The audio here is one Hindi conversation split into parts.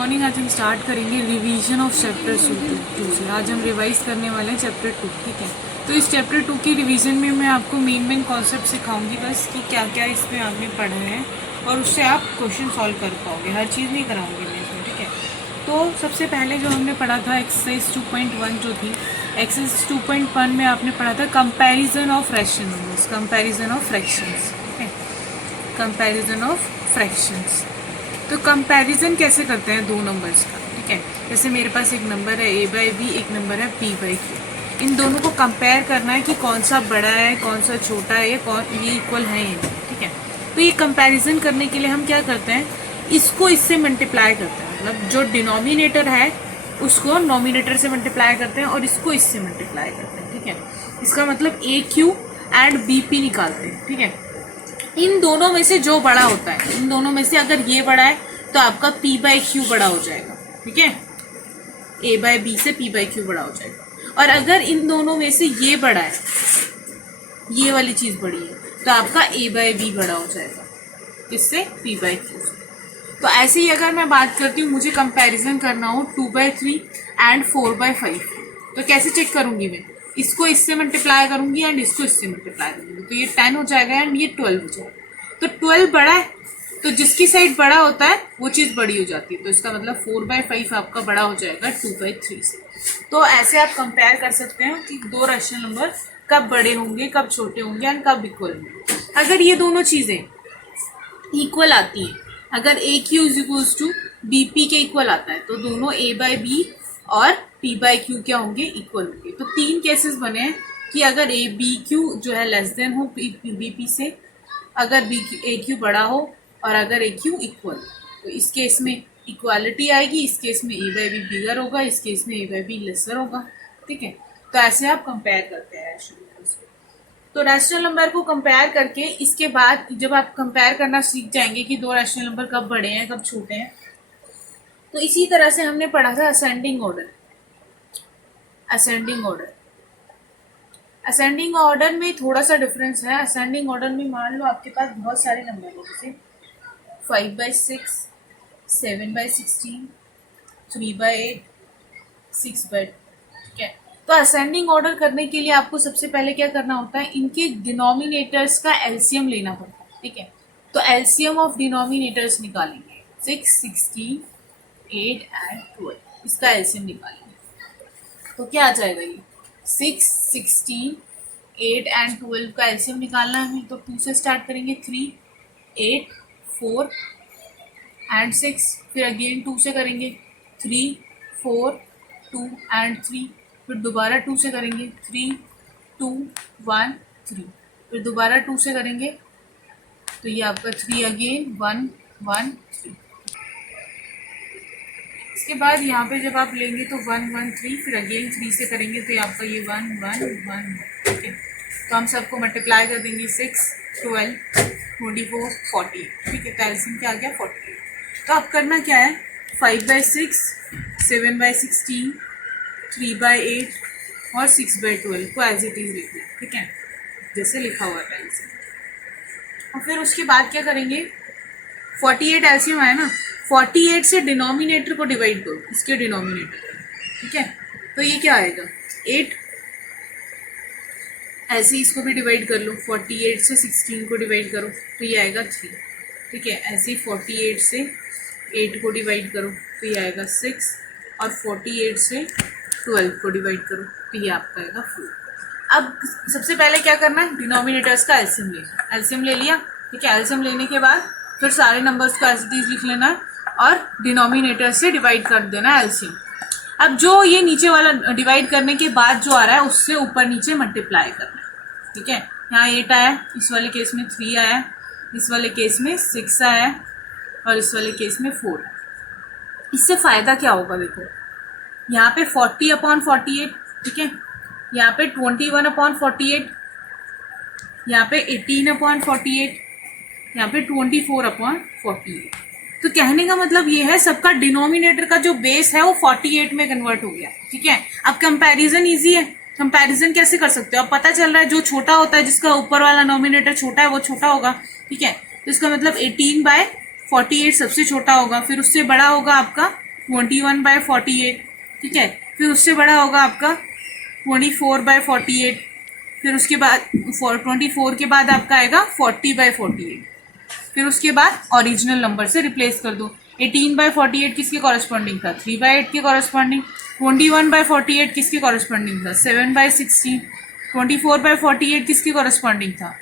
मॉर्निंग। आज हम स्टार्ट करेंगे रिवीजन ऑफ चैप्टर 2 से। आज हम रिवाइज करने वाले हैं चैप्टर 2, ठीक है। तो इस चैप्टर 2 की रिवीजन में मैं आपको मेन कॉन्सेप्ट सिखाऊंगी बस कि क्या क्या इसमें आपने पढ़ा है और उससे आप क्वेश्चन सॉल्व कर पाओगे। हर चीज़ नहीं कराऊंगी मैं इसमें, ठीक है। तो सबसे पहले जो हमने पढ़ा था एक्सरसाइज 2.1 जो थी, एक्सरसाइज 2.1 में आपने पढ़ा था comparison of rational numbers, comparison of fractions, ठीक है, कंपैरिजन ऑफ फ्रैक्शंस। तो कंपैरिजन कैसे करते हैं दो नंबर्स का, ठीक है। जैसे मेरे पास एक नंबर है a/b, एक नंबर है p/q। इन दोनों को कंपेयर करना है कि कौन सा बड़ा है कौन सा छोटा है, ये इक्वल है ये, ठीक है। तो ये कंपैरिजन करने के लिए हम क्या करते हैं, इसको इससे मल्टीप्लाई करते हैं। मतलब जो डिनोमिनेटर है उसको नोमिनेटर से मल्टीप्लाई करते हैं और इसको इससे मल्टीप्लाई करते हैं, ठीक है। इसका मतलब a/q एंड b/p निकालते हैं, ठीक है। इन दोनों में से जो बड़ा होता है, इन दोनों में से अगर ये बड़ा है तो आपका p/q बड़ा हो जाएगा, ठीक है। a/b से p/q बड़ा हो जाएगा। और अगर इन दोनों में से ये बड़ा है, ये वाली चीज बड़ी है, तो आपका a/b बड़ा हो जाएगा, किससे, p/q से। तो ऐसे ही अगर मैं बात करती हूँ, मुझे कंपैरिजन करना हो 2/3 एंड 4/5, तो कैसे चेक करूंगी मैं, इसको इससे मल्टीप्लाई करूंगी एंड इसको इससे मल्टीप्लाई करूंगी, तो ये 10 हो जाएगा एंड ये 12 हो जाएगा। तो 12 बड़ा है, तो जिसकी साइड बड़ा होता है वो चीज़ बड़ी हो जाती है। तो इसका मतलब 4/5 आपका बड़ा हो जाएगा 2/3 से। तो ऐसे आप कंपेयर कर सकते हैं कि दो रैशनल नंबर कब बड़े होंगे, कब छोटे होंगे एंड कब इक्वल होंगे। अगर ये दोनों चीज़ें इक्वल आती हैं, अगर a/q is equals to b/p के इक्वल आता है, तो दोनों a/b और p/q क्या होंगे, इक्वल होंगे। तो तीन केसेस बने हैं कि अगर a/b/q जो है लेस देन हो b/p से, अगर a/q बड़ा हो और अगर a/q इक्वल, तो इस केस में इक्वालिटी आएगी, इस केस में a/b बिगर होगा, इस केस में a/b लेसर होगा, ठीक है। तो ऐसे आप कंपेयर करते हैं रैशनल नंबर्स को। तो रैशनल नंबर को कंपेयर करके इसके बाद जब आप कंपेयर करना सीख जाएंगे कि दो रैशनल नंबर कब बड़े हैं कब छोटे हैं, तो इसी तरह से हमने पढ़ा था ascending order. Ascending order, ascending order में थोड़ा सा डिफरेंस है। असेंडिंग ऑर्डर में मान लो आपके पास बहुत सारे नंबर है, जैसे 5/6, 7/16, 3/8, 6/2, ठीक है। तो असेंडिंग ऑर्डर करने के लिए आपको सबसे पहले क्या करना होता है, इनके डिनोमिनेटर्स का एलसीएम लेना पड़ता है, ठीक है। तो एलसीएम ऑफ डिनोमिनेटर्स निकालेंगे, 6, 16, 8 एंड 12, इसका एलसीएम निकालेंगे। तो क्या आ जाएगा, ये 6, 16, 8 एंड 12 का एलसीएम निकालना है। तो 2 से स्टार्ट करेंगे, 3, 8, 4 एंड 6, फिर अगेन 2 से करेंगे, 3, 4, 2 एंड 3, फिर दोबारा 2 से करेंगे, 3, 2, 1, 3, फिर दोबारा 2 से करेंगे, तो ये आपका 3 अगेन, 1, 1, 3। इसके बाद यहाँ पे जब आप लेंगे तो 1, 1, 3, फिर अगेन 3 से करेंगे, तो ये आपका ये 1, 1, 1, ठीक है। तो हम सबको मल्टीप्लाई कर देंगे, 6, 12, 24, 40, ठीक है। तो एलसीएम क्या आ गया, 40। तो अब करना क्या है, 5/6, 7/16, 3/8 और 6/12 को एज इट इज लिखना, ठीक है, जैसे लिखा हुआ है एलसीएम। और फिर उसके बाद क्या करेंगे, 48 एलसीएम आया ना, 48 से डिनोमिनेटर को डिवाइड करो, इसके डिनोमिनेटर, ठीक है। तो ये क्या आएगा, 8। ऐसे ही इसको भी डिवाइड कर लो, 48 से 16 को डिवाइड करो तो ये आएगा 3, ठीक है। ऐसे ही 48 से 8 को डिवाइड करो तो ये आएगा 6, और 48 से 12 को डिवाइड करो तो ये आपका आएगा 4। अब सबसे पहले क्या करना है, डिनोमिनेटर्स का एलसीएम लेना। एलसीएम ले लिया, ठीक है। एलसीएम लेने के बाद फिर सारे नंबर्स को एज इट इज लिख लेना है और डिनोमिनेटर से डिवाइड कर देना एलसीएम। अब जो ये नीचे वाला डिवाइड करने के बाद जो आ रहा है उससे ऊपर नीचे मल्टीप्लाई करना है, ठीक है। यहाँ 8 आया, इस वाले केस में 3 आया, इस वाले केस में 6 आया और इस वाले केस में 4 आया। इससे फायदा क्या होगा, देखो यहाँ पे 40/48, ठीक है, यहाँ पे 21/48, यहाँ पे 18/48, यहाँ पे 24/48। तो कहने का मतलब ये है सबका डिनोमिनेटर का जो बेस है वो 48 में कन्वर्ट हो गया, ठीक है। अब कंपैरिजन इजी है, कंपैरिजन कैसे कर सकते हो, अब पता चल रहा है जो छोटा होता है, जिसका ऊपर वाला नोमिनेटर छोटा है वो छोटा होगा, ठीक है। तो इसका मतलब 18/48 सबसे छोटा होगा, फिर उससे बड़ा होगा आपका 21/48, ठीक है। फिर उससे बड़ा होगा आपका 24/48, फिर उसके बाद 24 के बाद आपका आएगा 40/48, फिर उसके बाद ओरिजिनल नंबर से रिप्लेस कर दो। 18/48 किसके कॉरेस्पॉन्डिंग था? 3/8 के कॉरेस्पॉन्डिंग। 21/48 किसके कॉरेस्पॉन्डिंग था? 7/16। 24/48 किसके कॉरेस्पॉन्डिंग था?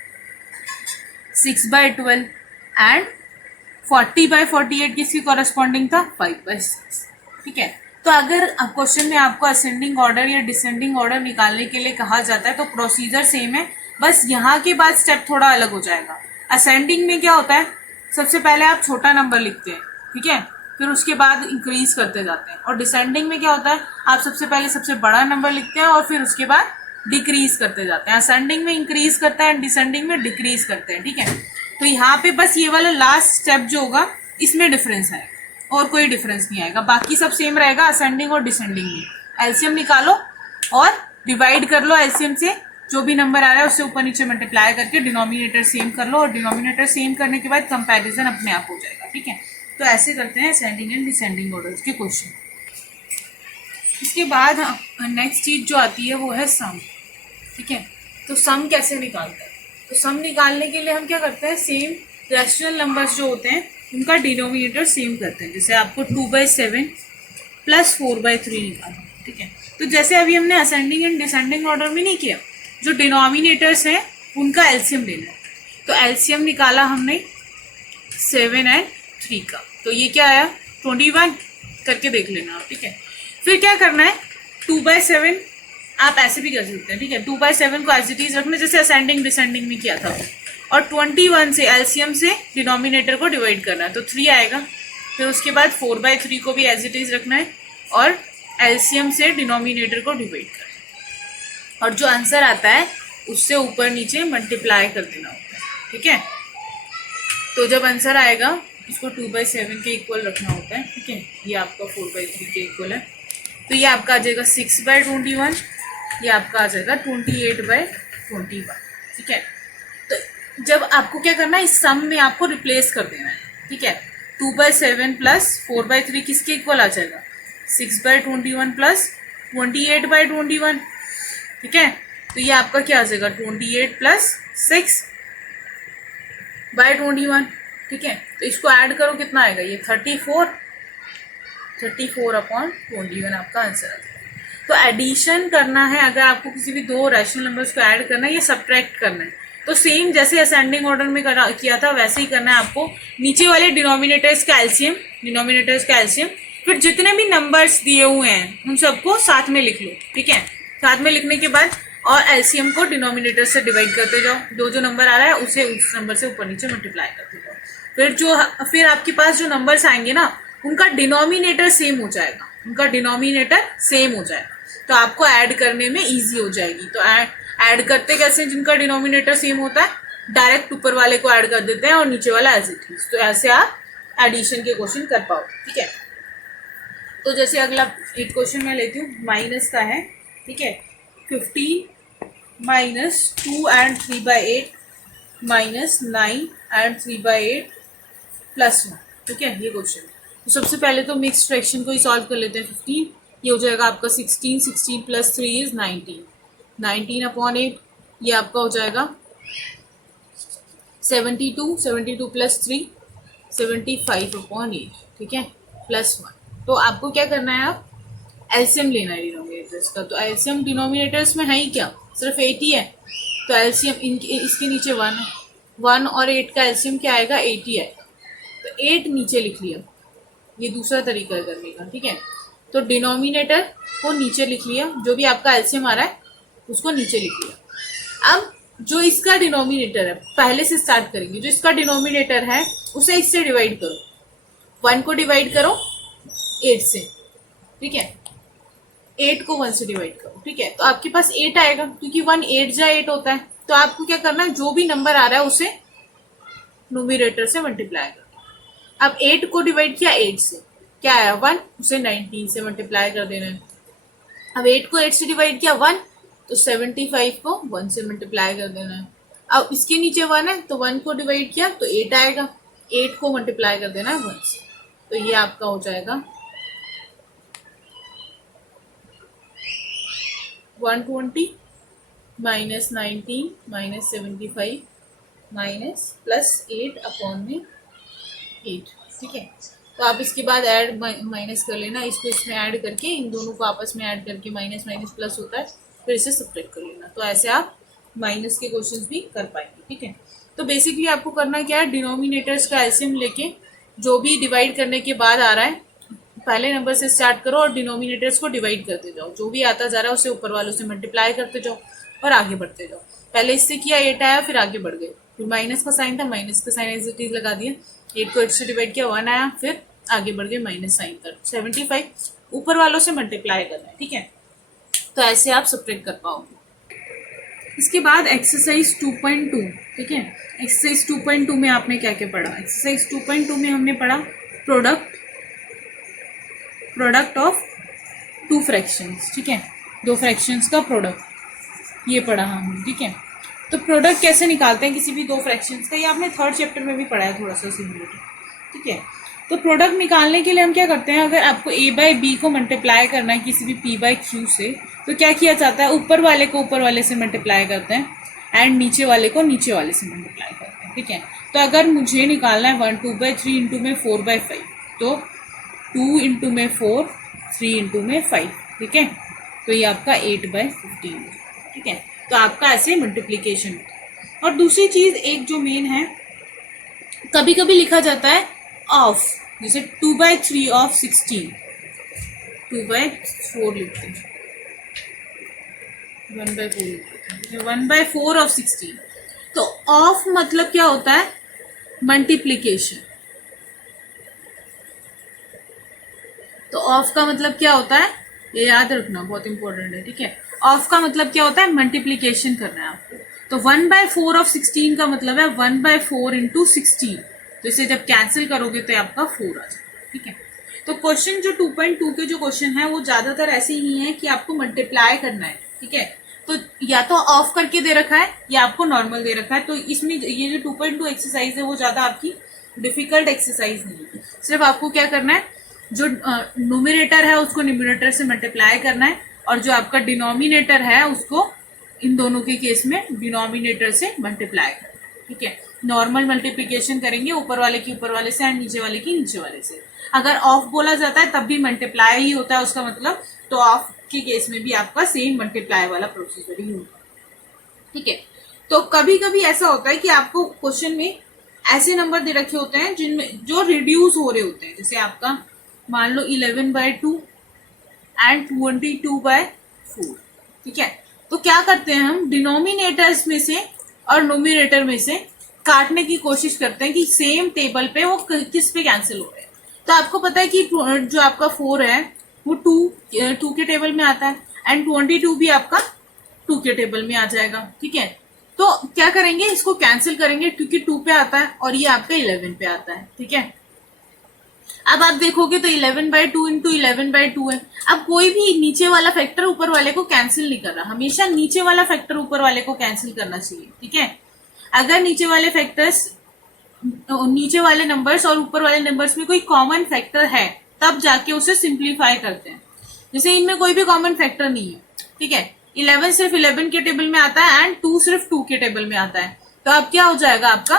6/12। एंड 40/48 किसकी कॉरेस्पॉन्डिंग था? 5/6, ठीक है। तो अगर क्वेश्चन में आपको असेंडिंग ऑर्डर या डिसेंडिंग ऑर्डर निकालने के लिए कहा जाता है तो प्रोसीजर सेम है, बस यहाँ के बाद स्टेप थोड़ा अलग हो जाएगा। असेंडिंग में क्या होता है, सबसे पहले आप छोटा नंबर लिखते हैं, ठीक है, फिर उसके बाद इंक्रीज करते जाते हैं। और डिसेंडिंग में क्या होता है, आप सबसे पहले सबसे बड़ा नंबर लिखते हैं और फिर उसके बाद डिक्रीज करते जाते हैं। असेंडिंग में इंक्रीज करता है, डिसेंडिंग में डिक्रीज करते हैं, ठीक है। तो यहाँ पे बस ये वाला लास्ट स्टेप जो होगा इसमें डिफरेंस है, और कोई डिफरेंस नहीं आएगा, बाकी सब सेम रहेगा असेंडिंग और डिसेंडिंग में। एलसीएम निकालो और डिवाइड कर लो, एलसीएम से जो भी नंबर आ रहा है उससे ऊपर नीचे मल्टीप्लाई करके डिनोमिनेटर सेम कर लो, और डिनोमिनेटर सेम करने के बाद कंपैरिजन अपने आप हो जाएगा, ठीक है। तो ऐसे करते हैं असेंडिंग एंड डिसेंडिंग ऑर्डर के क्वेश्चन। इसके बाद नेक्स्ट चीज जो आती है वो है सम, ठीक है। तो सम कैसे निकालते हैं? तो सम निकालने के लिए हम क्या करते हैं, सेम रैशनल नंबर्स जो होते हैं उनका डिनोमिनेटर सेम करते हैं। जैसे आपको 2/7 प्लस 4/3 निकालना, ठीक है। तो जैसे अभी हमने असेंडिंग एंड डिसेंडिंग ऑर्डर में नहीं किया, जो डिनोमिनेटर्स हैं उनका एलसीएम लेना है। तो एलसीएम निकाला हमने 7 एंड 3 का, तो ये क्या आया 21 करके देख लेना आप, ठीक है। फिर क्या करना है, 2/7 आप ऐसे भी कर सकते हैं, ठीक है। 2/7 को एज इट इज रखना जैसे असेंडिंग डिसेंडिंग में किया था, और 21 से एलसीएम से डिनोमिनेटर को डिवाइड करना है, तो 3 आएगा। फिर उसके बाद 4/3 को भी एज इट इज रखना है और एलसीएम से डिनोमिनेटर को डिवाइड करना है, और जो आंसर आता है उससे ऊपर नीचे मल्टीप्लाई कर देना होता है, ठीक है। तो जब आंसर आएगा उसको 2/7 के इक्वल रखना होता है, ठीक है। ये आपका 4/3 के इक्वल है, तो ये आपका आ जाएगा 6/21, ये आपका आ जाएगा 28/21, ठीक है। तो जब आपको क्या करना है, इस सम में आपको रिप्लेस कर देना है, ठीक है। 2/7 प्लस 4/3 किसके इक्वल आ जाएगा? 6/21 प्लस 28/21, ठीक है। तो ये आपका क्या आ जाएगा 28 प्लस 6/21, ठीक है। तो इसको ऐड करो, कितना आएगा ये 34/21 आपका आंसर आ जाएगा। तो एडिशन करना है, अगर आपको किसी भी दो रैशनल नंबर्स को ऐड करना है या सब्ट्रैक्ट करना है, तो सेम जैसे असेंडिंग ऑर्डर में किया था वैसे ही करना है आपको। नीचे वाले डिनोमिनेटर्स का एलसीएम, फिर जितने भी नंबर्स दिए हुए हैं उन सबको साथ में लिख लो, ठीक है। साथ में लिखने के बाद और एलसीएम को डिनोमिनेटर से डिवाइड करते जाओ, जो नंबर आ रहा है उसे उस नंबर से ऊपर नीचे मल्टीप्लाई करते जाओ। फिर आपके पास जो नंबर्स आएंगे ना उनका डिनोमिनेटर सेम हो जाएगा, तो आपको ऐड करने में इजी हो जाएगी। तो ऐड करते कैसे, जिनका डिनोमिनेटर सेम होता है डायरेक्ट ऊपर वाले को ऐड कर देते हैं और नीचे वाला एज इट इज, तो ऐसे आप एडिशन के क्वेश्चन कर पाओ, ठीक है। तो जैसे अगला एक क्वेश्चन मैं लेती हूँ, माइनस का है, ठीक है। 15 minus 2 and 3/8 minus 9 and 3/8 plus 1, ठीक है, ये क्वेश्चन। तो सबसे पहले तो मिक्स फ्रैक्शन को ही सॉल्व कर लेते हैं। 15 ये हो जाएगा आपका 16 प्लस 3 इज 19/8, ये आपका हो जाएगा 72 प्लस 3 75/8, ठीक है, प्लस 1। तो आपको क्या करना है, आप एलसीएम लेना है डिनोमिनेटर्स का। तो एलसीएम डिनोमिनेटर्स में है ही क्या, सिर्फ 8 ही है, तो एलसीएम इसके नीचे 1 है, 1 और 8 का एलसीएम क्या आएगा 80 आएगा, तो 8 नीचे लिख लिया, ये दूसरा तरीका है करने का, ठीक है। तो डिनोमिनेटर को नीचे लिख लिया, जो भी आपका एलसीएम आ रहा है उसको नीचे लिख लिया। अब जो इसका डिनोमिनेटर है, पहले से स्टार्ट करेंगे, जो इसका डिनोमिनेटर है उसे इससे डिवाइड करो, 1 को डिवाइड करो 8 से, ठीक है, 8 को 1 से डिवाइड करो, ठीक है। तो आपके पास 8 आएगा, क्योंकि 1 8 जा 8 होता है। तो आपको क्या करना है, जो भी नंबर आ रहा है उसे न्यूमरेटर से मल्टीप्लाई करो। अब 8 को डिवाइड किया 8 से, क्या आया 1, उसे 19 से मल्टीप्लाई कर देना है। अब 8 को 8 से डिवाइड किया 1, तो 75 को 1 से मल्टीप्लाई कर देना है। अब इसके नीचे 1 है, तो 1 को डिवाइड किया तो 8 आएगा, 8 को मल्टीप्लाई कर देना है 1 से, तो ये आपका हो जाएगा 120 minus 19 minus 75 minus plus 8 upon में 8। ठीक है, तो आप इसके बाद ऐड माइनस कर लेना, इसको इसमें ऐड करके इन दोनों को आपस में ऐड करके माइनस माइनस प्लस होता है, फिर इसे सब्ट्रैक्ट कर लेना। तो ऐसे आप माइनस के क्वेश्चंस भी कर पाएंगे। ठीक है, तो बेसिकली आपको करना क्या है, डिनोमिनेटर्स का एलसीएम लेके जो भी डिवाइड करने के बाद आ रहा है पहले नंबर से स्टार्ट करो और डिनोमिनेटर्स को डिवाइड करते जाओ, जो भी आता जा रहा है उसे ऊपर वालों से मल्टीप्लाई करते जाओ और आगे बढ़ते जाओ। पहले इससे किया 8 आया, फिर आगे बढ़ गए, फिर माइनस का साइन था, माइनस का साइन एज इट इज लगा दिया, 8 को 8 से डिवाइड किया 1 आया, फिर आगे बढ़ गए माइनस साइन तक, 75 ऊपर वालों से मल्टीप्लाई करना है। ठीक है, तो ऐसे आप सब्ट्रैक्ट कर पाओगे। इसके बाद एक्सरसाइज 2.2। ठीक है, एक्सरसाइज 2.2 में आपने क्या क्या पढ़ा? एक्सरसाइज 2.2 में हमने पढ़ा प्रोडक्ट ऑफ टू फ्रैक्शंस। ठीक है, दो फ्रैक्शंस का प्रोडक्ट ये पढ़ा हमने। ठीक है, तो प्रोडक्ट कैसे निकालते हैं किसी भी दो फ्रैक्शंस का, ये आपने थर्ड चैप्टर में भी पढ़ा है थोड़ा सा सिमुलेटेड। ठीक है, तो प्रोडक्ट निकालने के लिए हम क्या करते हैं, अगर आपको a बाई बी को मल्टीप्लाई करना है किसी भी p बाई क्यू से, तो क्या किया जाता है, ऊपर वाले को ऊपर वाले से मल्टीप्लाई करते हैं एंड नीचे वाले को नीचे वाले से मल्टीप्लाई करते हैं। ठीक है, तो अगर मुझे निकालना है 1 2 बाई 3 इंटू में 4 बाई 5, तो 2 इंटू में 4, 3 इंटू में 5। ठीक है, तो ये आपका 8 बाई 15। ठीक है, तो आपका ऐसे मल्टीप्लीकेशन। और दूसरी चीज एक जो मेन है, कभी कभी लिखा जाता है ऑफ, जैसे 2 बाई 3 ऑफ 16, 2 बाई 4 लिखते हैं, 1 बाई 4 लिखते हैं, 1 बाई 4 ऑफ 16। तो ऑफ मतलब क्या होता है, मल्टीप्लीकेशन। तो ऑफ का मतलब क्या होता है, ये याद रखना, बहुत इंपॉर्टेंट है। ठीक है, ऑफ का मतलब क्या होता है, मल्टीप्लीकेशन करना है आपको। तो 1 बाई 4 ऑफ 16 का मतलब है 1 बाई 4 इंटू 16, तो इसे जब कैंसिल करोगे तो आपका 4 आ जाएगा। ठीक है, तो क्वेश्चन जो 2.2 के जो क्वेश्चन है वो ज्यादातर ऐसे ही है कि आपको मल्टीप्लाई करना है। ठीक है, तो या तो ऑफ करके दे रखा है या आपको नॉर्मल दे रखा है। तो इसमें ये जो 2.2 एक्सरसाइज है वो ज्यादा आपकी डिफिकल्ट एक्सरसाइज नहीं है, सिर्फ आपको क्या करना है, जो न्यूमरेटर है उसको न्यूमरेटर से मल्टीप्लाई करना है, और जो आपका डिनोमिनेटर है उसको इन दोनों के केस में डिनोमिनेटर से मल्टीप्लाई करना है। ठीक है, नॉर्मल मल्टीप्लिकेशन करेंगे ऊपर वाले की ऊपर वाले से एंड नीचे वाले की नीचे वाले से। अगर ऑफ बोला जाता है तब भी मल्टीप्लाई ही होता है उसका मतलब, तो ऑफ के केस में भी आपका सेम मल्टीप्लाई वाला प्रोसीजर ही होगा। ठीक है, तो कभी कभी ऐसा होता है कि आपको क्वेश्चन में ऐसे नंबर दे रखे होते हैं जिनमें जो रिड्यूस हो रहे होते हैं, जैसे आपका मान लो 11 बाई 2 एंड 22 बाई 4। ठीक है, तो क्या करते हैं हम, डिनोमिनेटर्स में से और नोमिनेटर में से काटने की कोशिश करते हैं कि सेम टेबल पे वो किस पे कैंसिल हो रहे हैं। तो आपको पता है कि जो आपका 4 है वो 2 के टेबल में आता है एंड 22 भी आपका 2 के टेबल में आ जाएगा। ठीक है, तो क्या करेंगे, इसको कैंसिल करेंगे क्योंकि 2 पे आता है और ये आपका 11 पे आता है। ठीक है, अब आप देखोगे तो 11 बाई 2 इंटू 11 बाई 2 है। अब कोई भी नीचे वाला फैक्टर ऊपर वाले को कैंसिल नहीं कर रहा, हमेशा नीचे वाला फैक्टर ऊपर वाले को कैंसिल करना चाहिए। ठीक है, अगर नीचे वाले फैक्टर्स, नीचे वाले नंबर्स और ऊपर वाले नंबर्स में कोई कॉमन फैक्टर है तब जाके उसे सिंप्लीफाई करते हैं, जैसे इनमें कोई भी कॉमन फैक्टर नहीं है। ठीक है, 11 सिर्फ 11 के टेबल में आता है एंड 2 सिर्फ 2 के टेबल में आता है, तो अब क्या हो जाएगा आपका,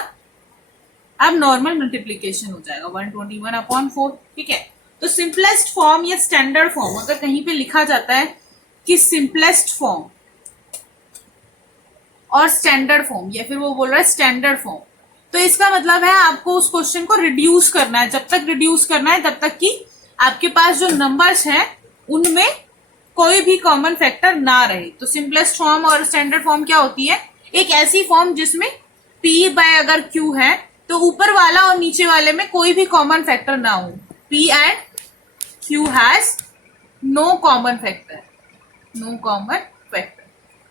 अब नॉर्मल मल्टीप्लीकेशन हो जाएगा 121 अपॉन 4। ठीक है, तो सिंपलेस्ट फॉर्म या स्टैंडर्ड फॉर्म अगर कहीं पे लिखा जाता है कि सिंपलेस्ट फॉर्म और स्टैंडर्ड फॉर्म, या फिर वो बोल रहा है स्टैंडर्ड फॉर्म, तो इसका मतलब है आपको उस क्वेश्चन को रिड्यूस करना है। जब तक रिड्यूस करना है तब तक कि आपके पास जो नंबर्स हैं उनमें कोई भी कॉमन फैक्टर ना रहे। तो सिंपलेस्ट फॉर्म और स्टैंडर्ड फॉर्म क्या होती है, एक ऐसी फॉर्म जिसमें p बाय अगर q है तो ऊपर वाला और नीचे वाले में कोई भी कॉमन फैक्टर ना हो, p and q has no common factor, no common factor.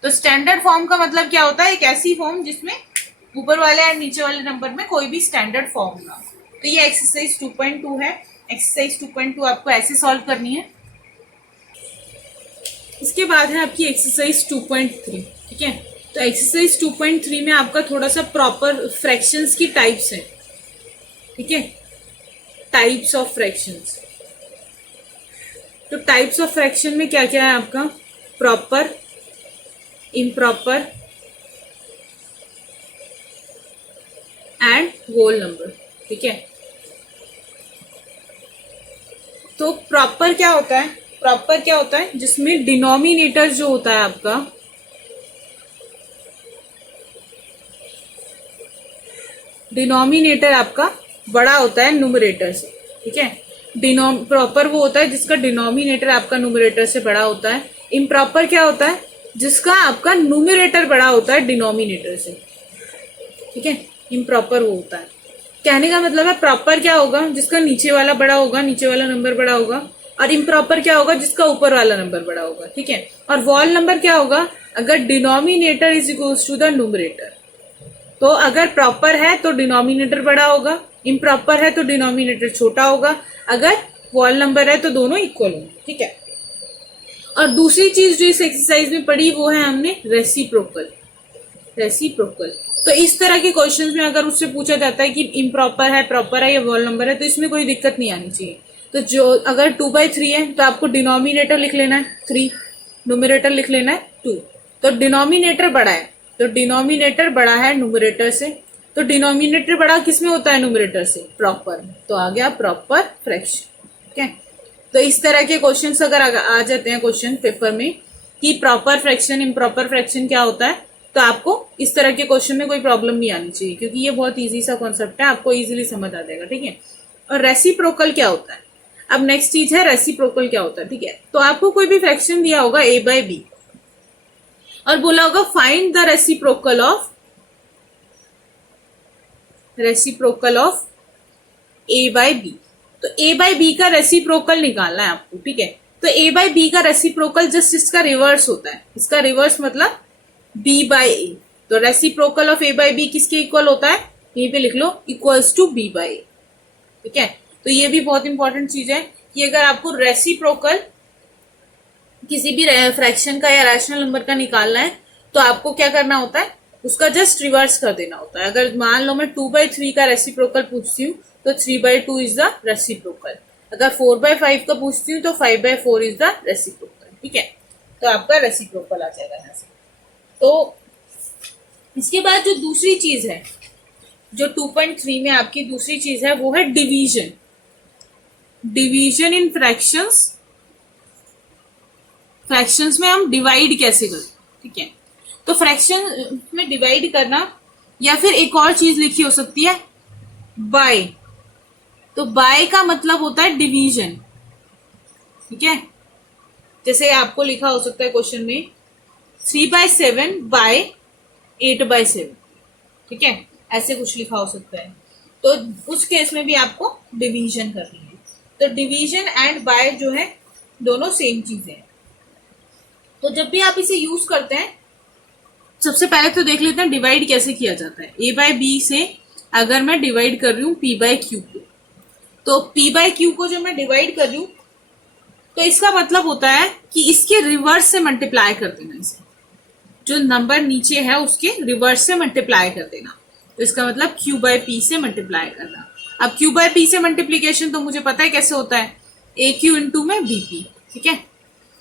तो स्टैंडर्ड फॉर्म का मतलब क्या होता है, एक ऐसी फॉर्म जिसमें ऊपर वाले एंड नीचे वाले नंबर में कोई भी स्टैंडर्ड फॉर्म ना हो। तो ये एक्सरसाइज 2.2 है। एक्सरसाइज 2.2 आपको ऐसे सॉल्व करनी है। इसके बाद है आपकी एक्सरसाइज 2.3। ठीक है, तो एक्सरसाइज 2.3 में आपका थोड़ा सा प्रॉपर फ्रैक्शंस की टाइप्स है। ठीक है, टाइप्स ऑफ फ्रैक्शंस। तो टाइप्स ऑफ फ्रैक्शन में क्या क्या है आपका, proper, improper and whole number, ठीक है। तो प्रॉपर क्या होता है, प्रॉपर क्या होता है, जिसमें डिनोमिनेटर जो होता है आपका, डिनोमिनेटर आपका बड़ा होता है न्यूमरेटर से, ठीक है। प्रॉपर वो होता है जिसका डिनोमिनेटर आपका न्यूमरेटर से बड़ा होता है। इम्प्रॉपर क्या होता है, जिसका आपका न्यूमरेटर बड़ा होता है डिनोमिनेटर से, ठीक है। इम्प्रॉपर वो होता है, कहने का मतलब है प्रॉपर क्या होगा, जिसका नीचे वाला बड़ा होगा, नीचे वाला नंबर बड़ा होगा, और इम्प्रॉपर क्या होगा, जिसका ऊपर वाला नंबर बड़ा होगा, ठीक है। और वॉल नंबर क्या होगा, अगर denominator is equals to the numerator, तो अगर प्रॉपर है तो डिनोमिनेटर बड़ा होगा, इम्प्रॉपर है तो डिनोमिनेटर छोटा होगा, अगर वॉल नंबर है तो दोनों इक्वल होंगे, ठीक है। और दूसरी चीज जो इस एक्सरसाइज में पढ़ी वो है हमने रेसिप्रोकल। रेसिप्रोकल, तो इस तरह के क्वेश्चंस में अगर उससे पूछा जाता है कि इम्प्रॉपर है, प्रॉपर है या वॉल नंबर है, तो इसमें कोई दिक्कत नहीं आनी चाहिए। तो जो अगर 2/3 है तो आपको डिनोमिनेटर लिख लेना है 3, न्यूमरेटर लिख लेना है 2। तो डिनोमिनेटर बड़ा है, तो डिनोमिनेटर बड़ा है न्यूमरेटर से, तो डिनोमिनेटर बड़ा किस में होता है, न्यूमरेटर से, प्रॉपर। तो आ गया प्रॉपर फ्रैक्शन, ठीक है। तो इस तरह के क्वेश्चंस अगर आ जाते हैं क्वेश्चन पेपर में कि प्रॉपर फ्रैक्शन, इम्प्रॉपर फ्रैक्शन क्या होता है, तो आपको इस तरह के क्वेश्चन में कोई प्रॉब्लम नहीं आनी चाहिए, क्योंकि ये बहुत इजी सा कॉन्सेप्ट है, आपको इजीली समझ आ जाएगा, ठीक है। और रेसिप्रोकल क्या होता है, अब नेक्स्ट चीज है रेसिप्रोकल क्या होता है, ठीक है। तो आपको कोई भी फ्रैक्शन दिया होगा a/b और बोला होगा find the reciprocal of a/b, तो a/b का रेसिप्रोकल निकालना है आपको, ठीक है। तो a/b का रेसिप्रोकल जस्ट इसका रिवर्स होता है, इसका रिवर्स मतलब b/a। तो रेसिप्रोकल ऑफ a/b किसके इक्वल होता है, यहीं पे लिख लो, इक्वल्स टू b/a, ठीक है। तो ये भी बहुत इंपॉर्टेंट चीज है कि अगर आपको रेसिप्रोकल किसी भी फ्रैक्शन का या रैशनल नंबर का निकालना है तो आपको क्या करना होता है, उसका जस्ट रिवर्स कर देना होता है। अगर मान लो मैं 2/3 का रेसिप्रोकल पूछती हूँ तो 3/2 इज द रेसिप्रोकल, अगर 4/5 का पूछती हूँ तो 5/4 इज द रेसिप्रोकल, ठीक है। तो आपका रेसिप्रोकल आ जाएगा यहाँ से। तो इसके बाद जो दूसरी चीज है, जो 2.3 में आपकी दूसरी चीज है वो है division. Division in fractions, fractions में हम डिवाइड कैसे करें, ठीक है। तो फ्रैक्शन में डिवाइड करना, या फिर एक और चीज लिखी हो सकती है बाय। तो बाय का मतलब होता है डिवीजन, ठीक है। जैसे आपको लिखा हो सकता है क्वेश्चन में 3/7 बाय 8/7, ठीक है, ऐसे कुछ लिखा हो सकता है। तो उस केस में भी आपको डिवीजन करनी है। तो डिवीजन एंड बाय जो है दोनों सेम चीजें हैं। तो जब भी आप इसे यूज करते हैं, सबसे पहले तो देख लेते हैं डिवाइड कैसे किया जाता है। a/b से अगर मैं डिवाइड कर रही हूँ p/q को, तो p/q को जब मैं डिवाइड कर रही हूँ तो इसका मतलब होता है कि इसके रिवर्स से मल्टीप्लाई कर देना, इसे जो नंबर नीचे है उसके रिवर्स से मल्टीप्लाई कर देना। तो इसका मतलब q/p से मल्टीप्लाई करना। अब q/p से मल्टीप्लीकेशन तो मुझे पता है कैसे होता है, aq इंटू में bp, ठीक है।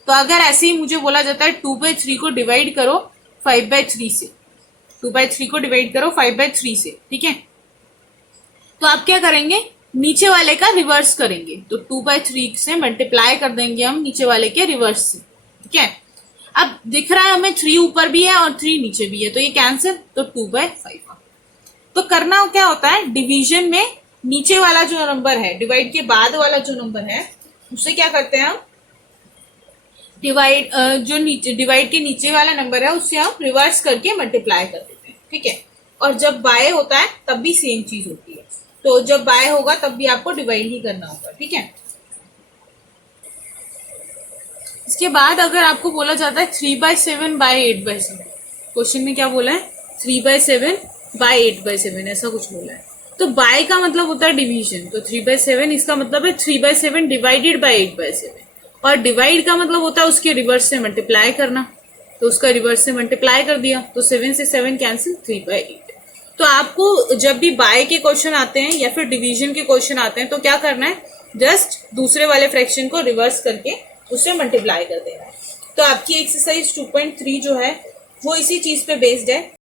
तो अगर ऐसे ही मुझे बोला जाता है 2/3 को डिवाइड करो 5/3 से, 2/3 को डिवाइड करो 5/3 से, ठीक है। तो आप क्या करेंगे, नीचे वाले का रिवर्स करेंगे, तो 2/3 से मल्टीप्लाई कर देंगे हम नीचे वाले के रिवर्स से, ठीक है। अब दिख रहा है हमें 3 ऊपर भी है और 3 नीचे भी है, तो ये कैंसिल, तो 2/5। तो करना क्या होता है, डिवीजन में नीचे वाला जो नंबर है, डिवाइड के बाद वाला जो नंबर है, उससे क्या करते हैं हम, डिवाइड जो नीचे डिवाइड के नीचे वाला नंबर है उससे हम रिवर्स करके मल्टीप्लाई कर देते हैं, ठीक है। और जब बाय होता है तब भी सेम चीज होती है, तो जब बाय होगा तब भी आपको डिवाइड ही करना होगा, ठीक है। इसके बाद अगर आपको बोला जाता है 3/7 बाय 8/7, क्वेश्चन में क्या बोला है, 3/7 बाय 8/7 ऐसा कुछ बोला है। तो बाय का मतलब होता है डिवीजन, तो 3/7 इसका मतलब है 3/7 डिवाइडेड बाय 8/7, और डिवाइड का मतलब होता है उसके रिवर्स से मल्टीप्लाई करना, तो उसका रिवर्स से मल्टीप्लाई कर दिया, तो 7 से 7 कैंसिल, 3/8। तो आपको जब भी बाय के क्वेश्चन आते हैं या फिर डिवीजन के क्वेश्चन आते हैं तो क्या करना है, जस्ट दूसरे वाले फ्रैक्शन को रिवर्स करके उससे मल्टीप्लाई कर देना है। तो आपकी एक्सरसाइज 2.3 जो है वो इसी चीज पे बेस्ड है